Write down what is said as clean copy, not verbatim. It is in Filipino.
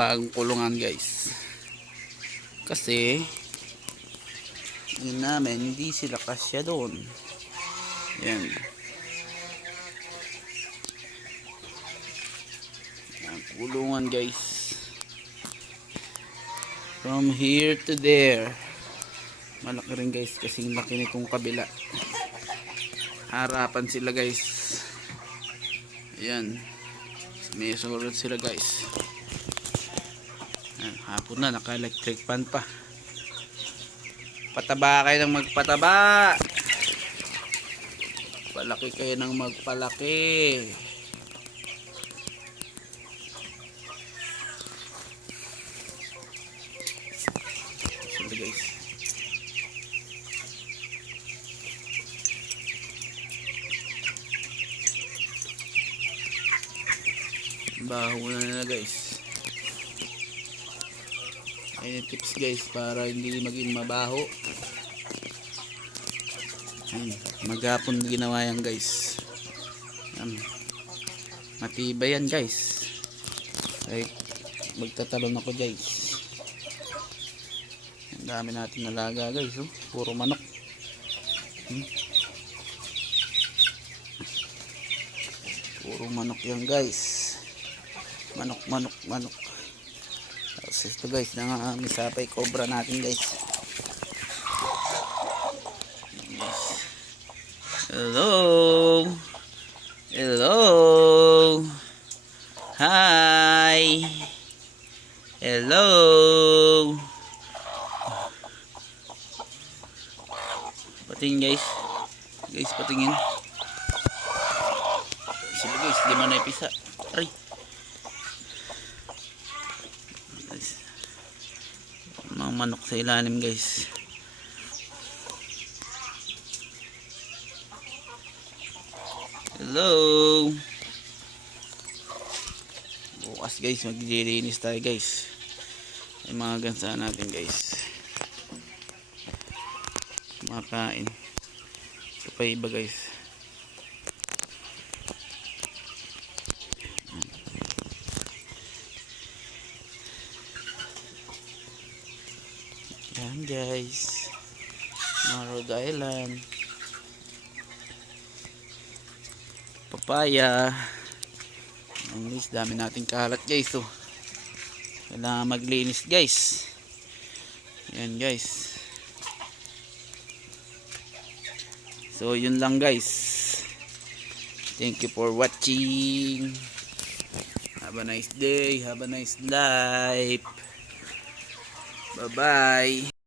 bagong kulungan guys. Kasi yun namin, hindi sila kasya doon. Yan. Ang kulungan guys. From here to there. Malaki rin guys, kasing laki nitong kabila. Harapan sila guys. Ayan. May surot sila guys. Ayan, hapon na, naka-electric fan pa. Pataba kayo ng magpataba. Palaki kayo ng magpalaki. Sila guys. Baho na nila guys. Ayun yung tips guys para hindi maging mabaho. Ayun, maghapon ginawa yan guys. Yan. Matibay yan guys. Ay, magtatalon ako guys. Ang dami natin nalaga guys. Oh. Puro manok. Puro manok yan guys. Manok. Tapos ito guys, nangangisapay cobra natin guys. Hello. Hi. Hello. Patingin guys. Guys, patingin. Sila guys, 5 na ipisa. Aray. Mga manok sa ilalim guys. Hello. Bukas guys maglilinis tayo guys. Ay mga gansa natin guys. Makain. Ito pa iba guys. Yan guys, mga Rhode Island papaya. Ang guys, dami nating kalat guys. Oh. Kailangan maglinis guys. Yan guys. So yun lang guys. Thank you for watching. Have a nice day, have a nice life. Bye bye.